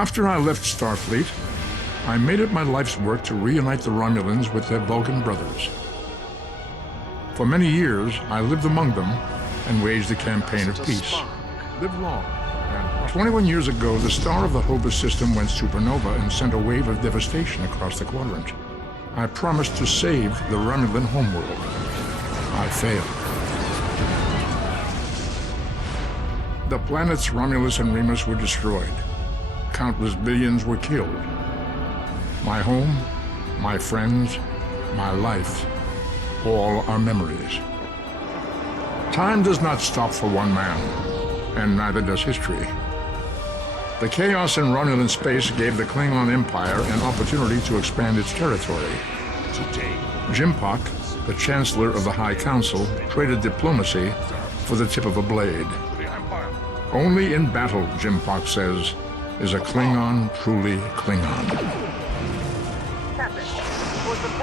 After I left Starfleet, I made it my life's work to reunite the Romulans with their Vulcan brothers. For many years, I lived among them and waged a campaign of peace. Live long. And 21 years ago, the star of the Hobus system went supernova and sent a wave of devastation across the quadrant. I promised to save the Romulan homeworld. I failed. The planets Romulus and Remus were destroyed. Countless billions were killed. My home, my friends, my life, all are memories. Time does not stop for one man, and neither does history. The chaos in Romulan space gave the Klingon Empire an opportunity to expand its territory. Today, Jimpak, the Chancellor of the High Council, traded diplomacy for the tip of a blade. Only in battle, Jimpak says, is a Klingon truly Klingon.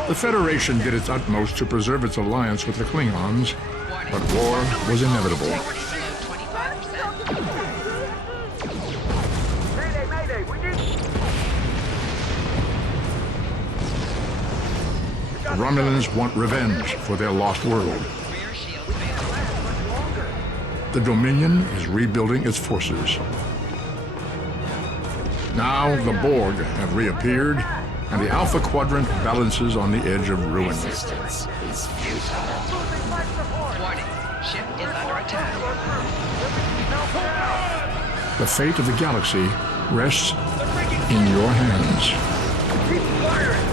The Federation did its utmost to preserve its alliance with the Klingons, but war was inevitable. The Romulans want revenge for their lost world. The Dominion is rebuilding its forces. Now the Borg have reappeared, and the Alpha Quadrant balances on the edge of ruin. Resistance is futile. Warning, ship is under attack. The fate of the galaxy rests in your hands. keep firing!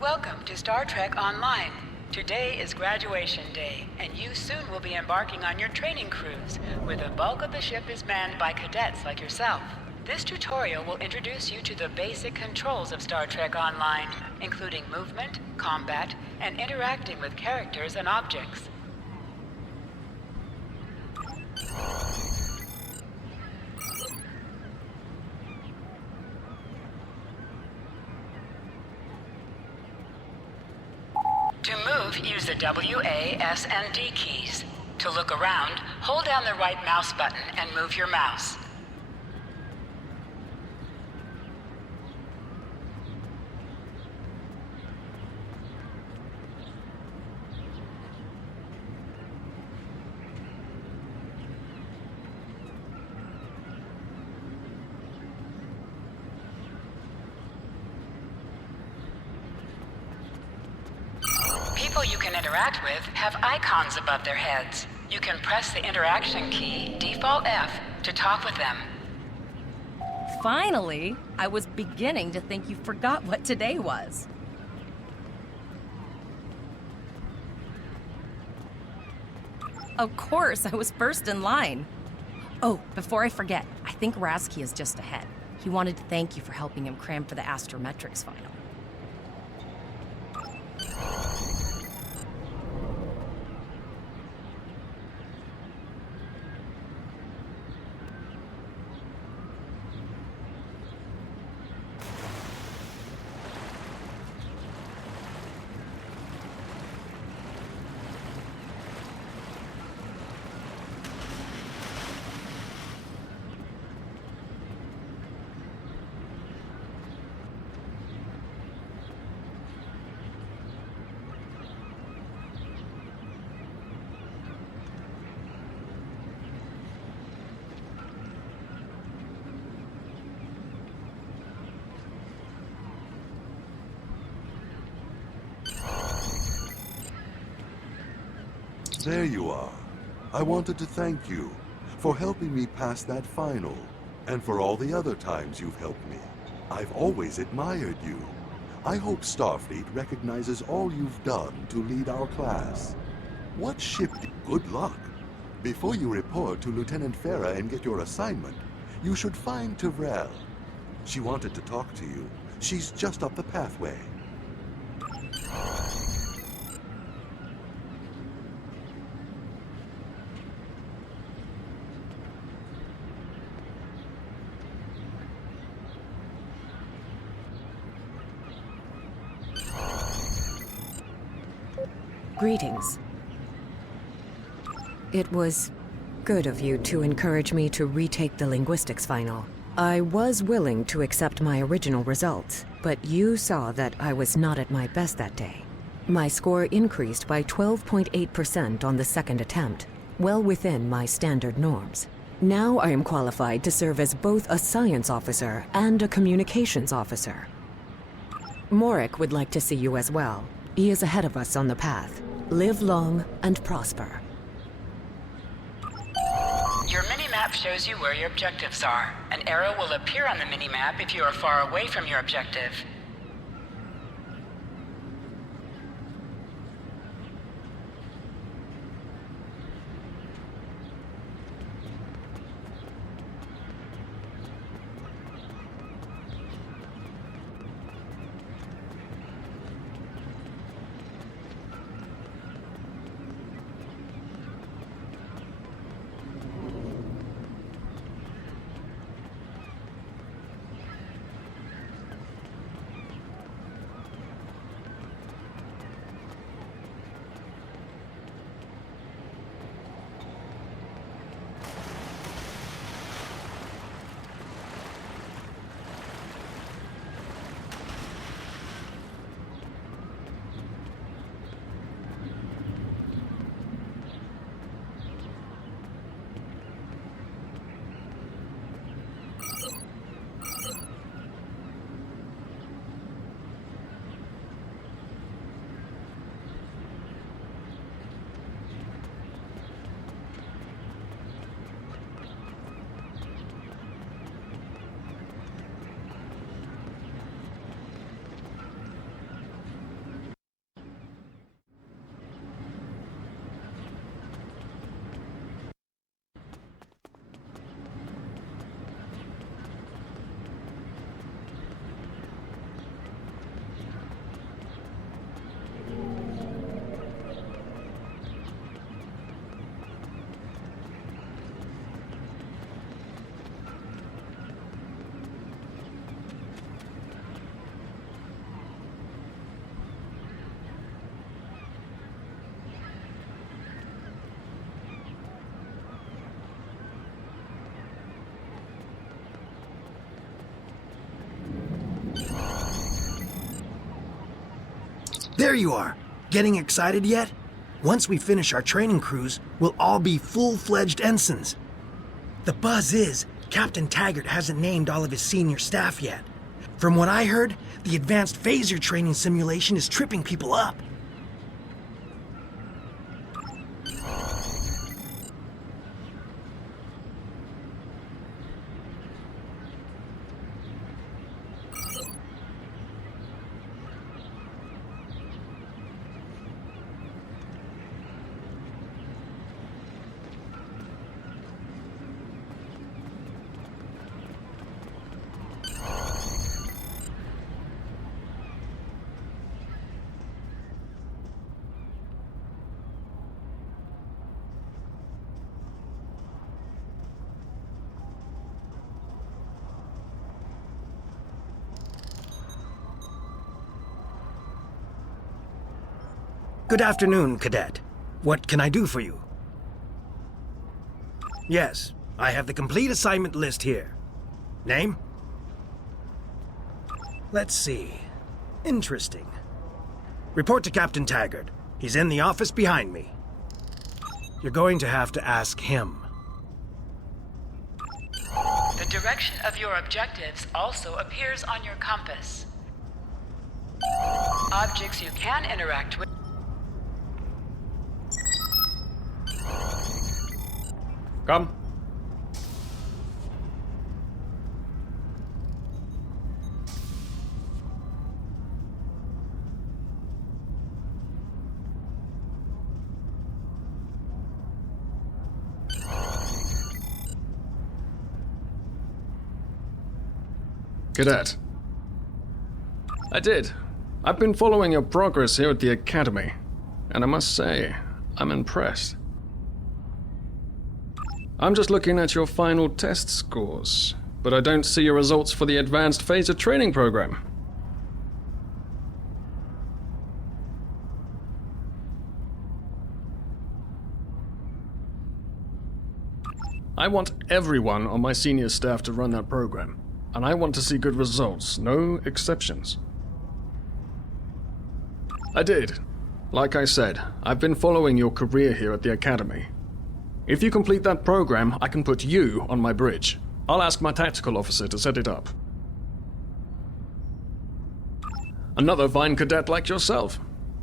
Welcome to Star Trek Online. Today is graduation day, and you soon will be embarking on your training cruise, where the bulk of the ship is manned by cadets like yourself. This tutorial will introduce you to the basic controls of Star Trek Online, including movement, combat, and interacting with characters and objects. To move, use the W, A, S, and D keys. To look around, hold down the right mouse button and move your mouse. People you can interact with have icons above their heads. You can press the interaction key, default F, to talk with them. Finally! I was beginning to think you forgot what today was. Of course, I was first in line. Oh, before I forget, I think Rasky is just ahead. He wanted to thank you for helping him cram for the astrometrics final. There you are. I wanted to thank you for helping me pass that final, and for all the other times you've helped me. I've always admired you. I hope Starfleet recognizes all you've done to lead our class. What ship? Good luck. Before you report to Lieutenant Farah and get your assignment, you should find Tyrell. She wanted to talk to you. She's just up the pathway. Greetings. It was good of you to encourage me to retake the linguistics final. I was willing to accept my original results, but you saw that I was not at my best that day. My score increased by 12.8% on the second attempt, well within my standard norms. Now I am qualified to serve as both a science officer and a communications officer. Morik would like to see you as well. He is ahead of us on the path. Live long and prosper. Your mini-map shows you where your objectives are. An arrow will appear on the mini-map if you are far away from your objective. There you are! Getting excited yet? Once we finish our training cruise, we'll all be full-fledged ensigns. The buzz is, Captain Taggart hasn't named all of his senior staff yet. From what I heard, the advanced phaser training simulation is tripping people up. Good afternoon, Cadet. What can I do for you? Yes, I have the complete assignment list here. Name? Let's see. Interesting. Report to Captain Taggart. He's in the office behind me. You're going to have to ask him. The direction of your objectives also appears on your compass. Objects you can interact with. Come. Cadet. I did. I've been following your progress here at the Academy, and I must say, I'm impressed. I'm just looking at your final test scores, but I don't see your results for the Advanced Phaser Training Program. I want everyone on my senior staff to run that program, and I want to see good results, no exceptions. I did. Like I said, I've been following your career here at the Academy. If you complete that program, I can put you on my bridge. I'll ask my tactical officer to set it up. Another fine cadet like yourself.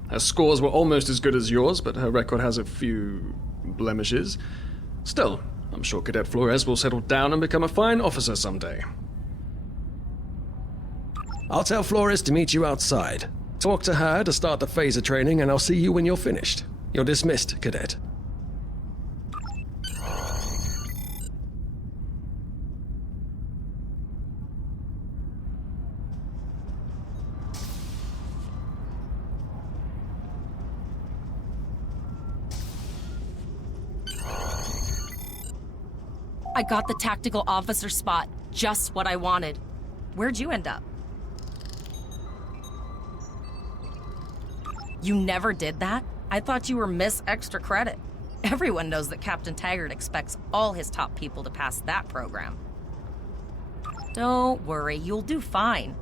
Her scores were almost as good as yours, but her record has a few blemishes. Still, I'm sure Cadet Flores will settle down and become a fine officer someday. I'll tell Flores to meet you outside. Talk to her to start the phaser training, and I'll see you when you're finished. You're dismissed, Cadet. I got the tactical officer spot. Just what I wanted. Where'd you end up? You never did that? I thought you were Miss Extra Credit. Everyone knows that Captain Taggart expects all his top people to pass that program. Don't worry, you'll do fine.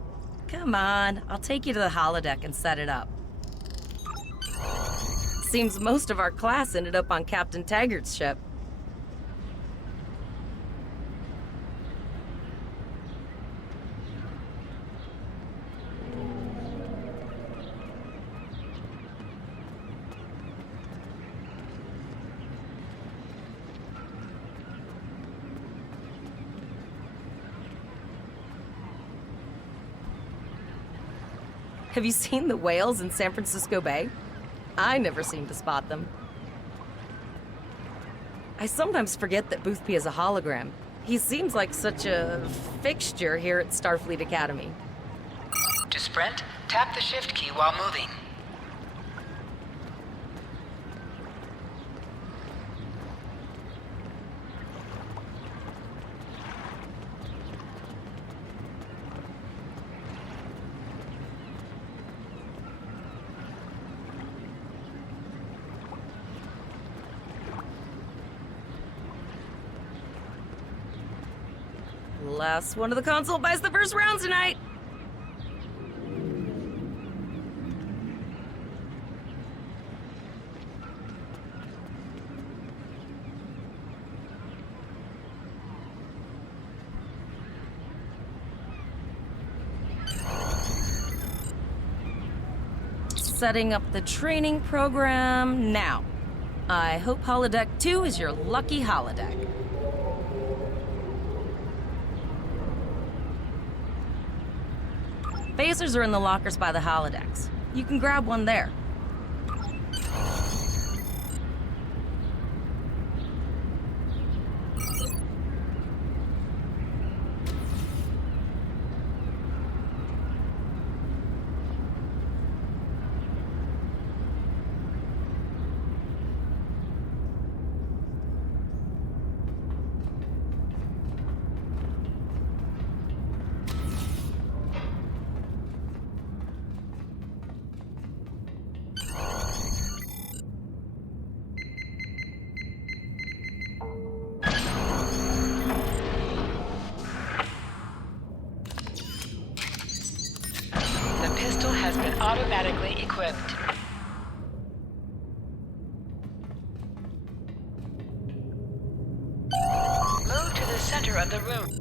Come on, I'll take you to the holodeck and set it up. Seems most of our class ended up on Captain Taggart's ship. Have you seen the whales in San Francisco Bay? I never seem to spot them. I sometimes forget that Boothby is a hologram. He seems like such a fixture here at Starfleet Academy. To sprint, tap the shift key while moving. Last one of the console buys the first round tonight. Setting up the training program now. I hope Holodeck 2 is your lucky holodeck. Phasers are in the lockers by the holodecks. You can grab one there. Automatically equipped. Move to the center of the room.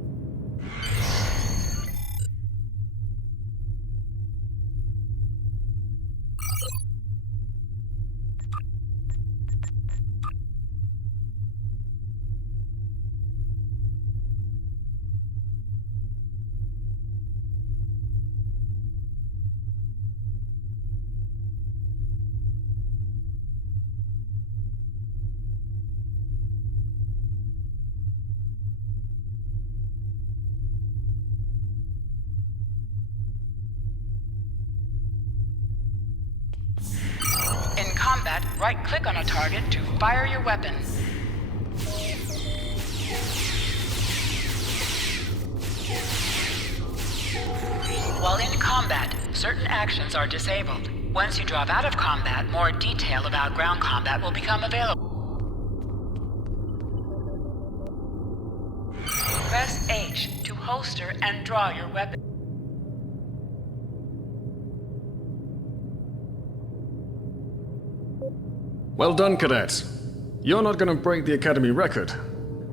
In combat, right-click on a target to fire your weapon. While in combat, certain actions are disabled. Once you drop out of combat, more detail about ground combat will become available. Press H to holster and draw your weapon. Well done, Cadet. You're not going to break the Academy record,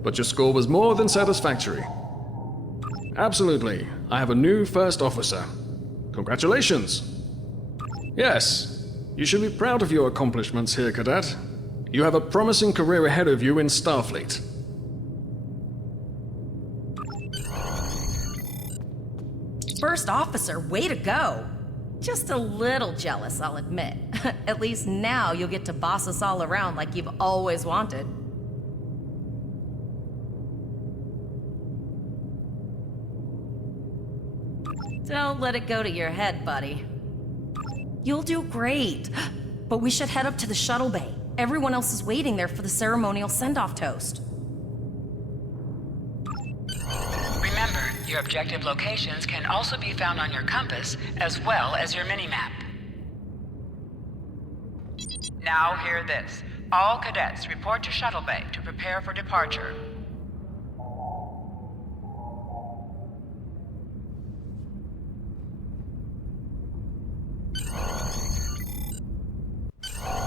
but your score was more than satisfactory. Absolutely. I have a new first officer. Congratulations. Yes, you should be proud of your accomplishments here, Cadet. You have a promising career ahead of you in Starfleet. First officer, way to go! Just a little jealous, I'll admit. At least now you'll get to boss us all around like you've always wanted. Don't let it go to your head, buddy. You'll do great. But we should head up to the shuttle bay. Everyone else is waiting there for the ceremonial send-off toast. Remember, your objective locations can also be found on your compass, as well as your mini-map. Now hear this. All cadets report to Shuttle Bay to prepare for departure.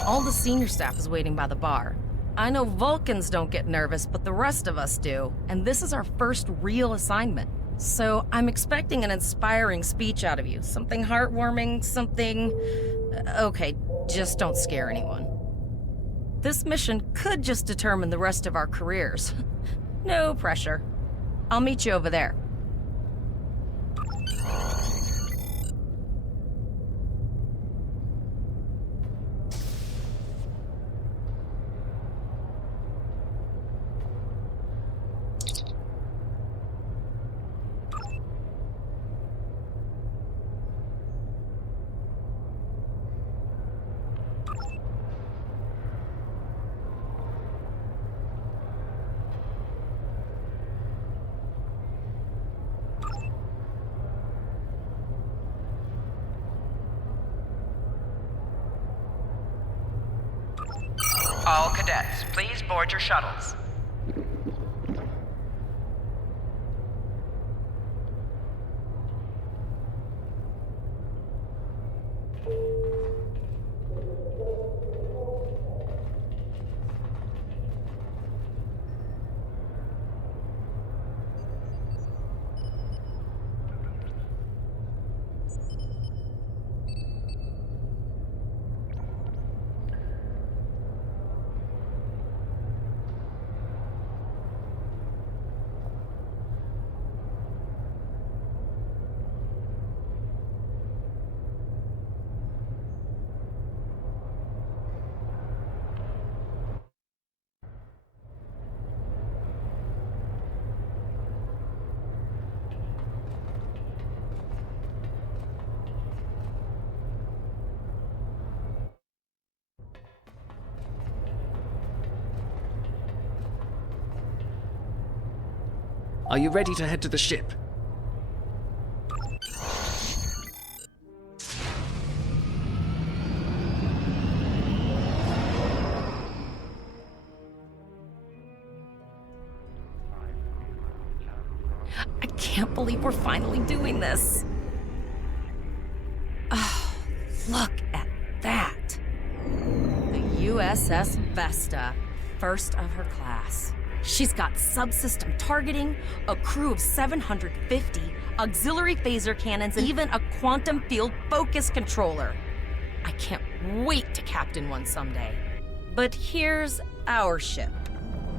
All the senior staff is waiting by the bar. I know Vulcans don't get nervous, but the rest of us do, and this is our first real assignment. So I'm expecting an inspiring speech out of you. Something heartwarming, something... Okay, just don't scare anyone. This mission could just determine the rest of our careers. No pressure. I'll meet you over there. All cadets, please board your shuttles. Are you ready to head to the ship? I can't believe we're finally doing this. Oh, look at that. The USS Vesta, first of her class. She's got subsystem targeting, a crew of 750, auxiliary phaser cannons, and even a quantum field focus controller. I can't wait to captain one someday. But here's our ship.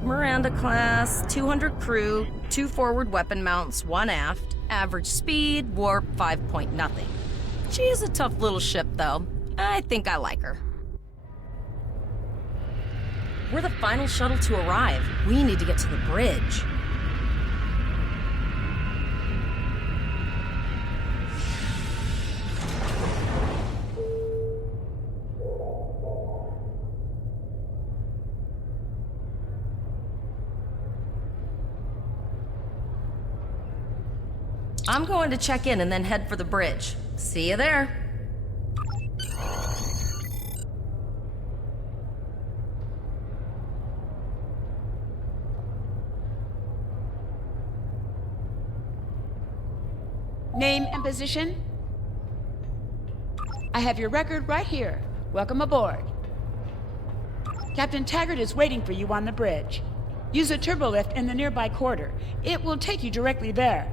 Miranda class, 200 crew, 2 forward weapon mounts, 1 aft, average speed, warp 5.0. She's a tough little ship, though. I think I like her. We're the final shuttle to arrive. We need to get to the bridge. I'm going to check in and then head for the bridge. See you there. Name and position? I have your record right here. Welcome aboard. Captain Taggart is waiting for you on the bridge. Use a turbolift in the nearby quarter. It will take you directly there.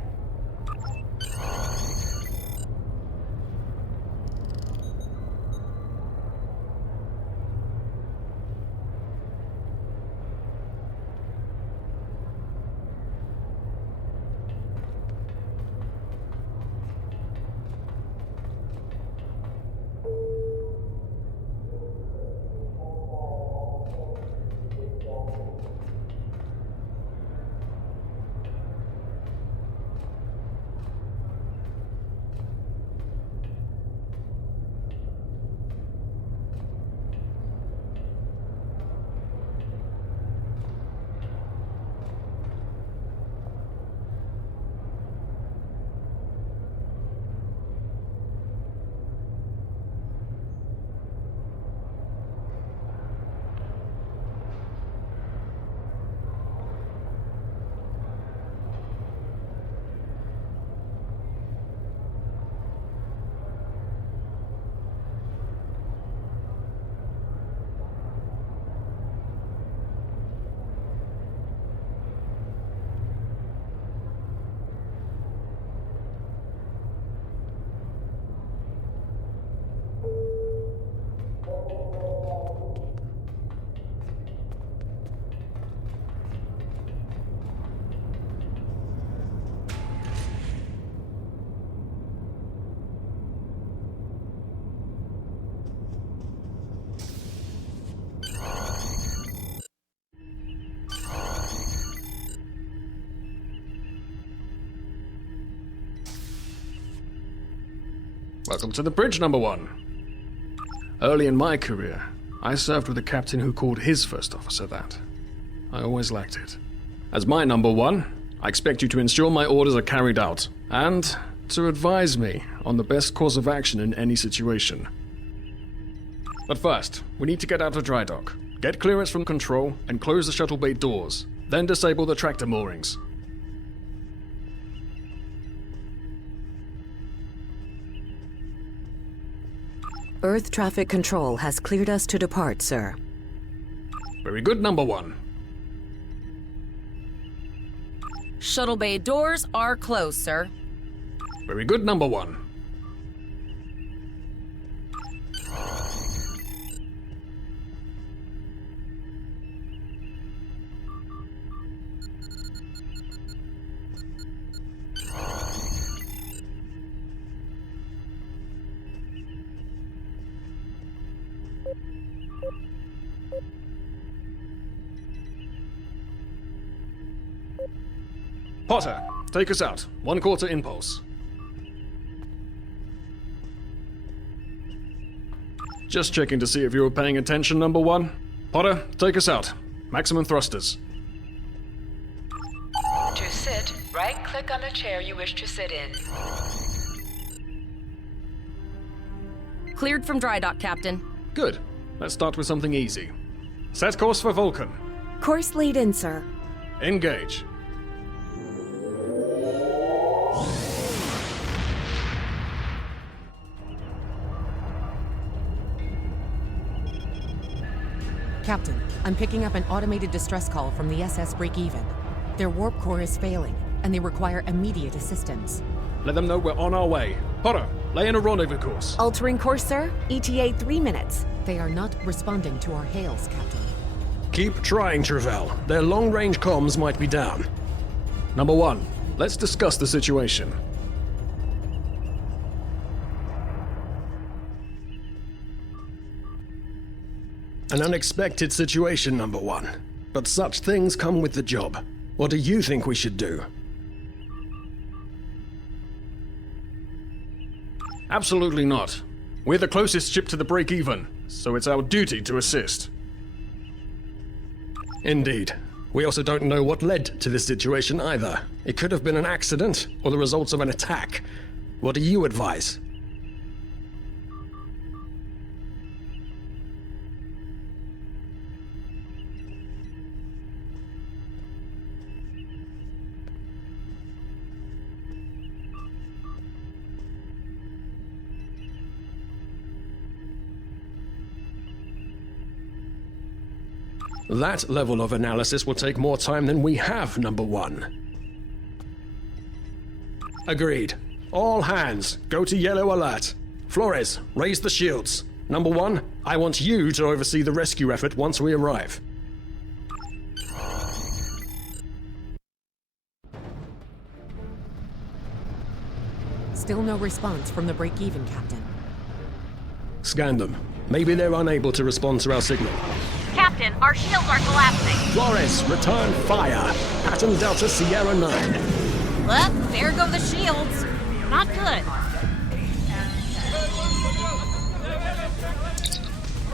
Welcome to the bridge, number one. Early in my career, I served with a captain who called his first officer that. I always liked it. As my number one, I expect you to ensure my orders are carried out, and to advise me on the best course of action in any situation. But first, we need to get out of dry dock, get clearance from control, and close the shuttle bay doors, then disable the tractor moorings. Earth traffic control has cleared us to depart, sir. Very good, number one. Shuttle bay doors are closed, sir. Very good, number one. Potter, take us out. 1/4 impulse. Just checking to see if you were paying attention, number one. Potter, take us out. Maximum thrusters. To sit, right-click on the chair you wish to sit in. Cleared from dry dock, Captain. Good. Let's start with something easy. Set course for Vulcan. Course lead in, sir. Engage. Captain, I'm picking up an automated distress call from the SS Break-Even. Their warp core is failing, and they require immediate assistance. Let them know we're on our way. Potter, lay in a rendezvous course. Altering course, sir. ETA 3 minutes. They are not responding to our hails, Captain. Keep trying, Travell. Their long-range comms might be down. Number one, let's discuss the situation. An unexpected situation, number one. But such things come with the job. What do you think we should do? Absolutely not. We're the closest ship to the break-even, so it's our duty to assist. Indeed. We also don't know what led to this situation either. It could have been an accident, or the results of an attack. What do you advise? That level of analysis will take more time than we have, number one. Agreed. All hands, go to yellow alert. Flores, raise the shields. Number one, I want you to oversee the rescue effort once we arrive. Still no response from the break-even, Captain. Scan them. Maybe they're unable to respond to our signal. Captain, our shields are collapsing. Flores, return fire. Pattern Delta Sierra 9. Well, there go the shields. Not good.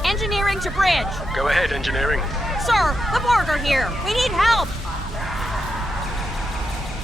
Engineering to bridge. Go ahead, engineering. Sir, the board are here. We need help.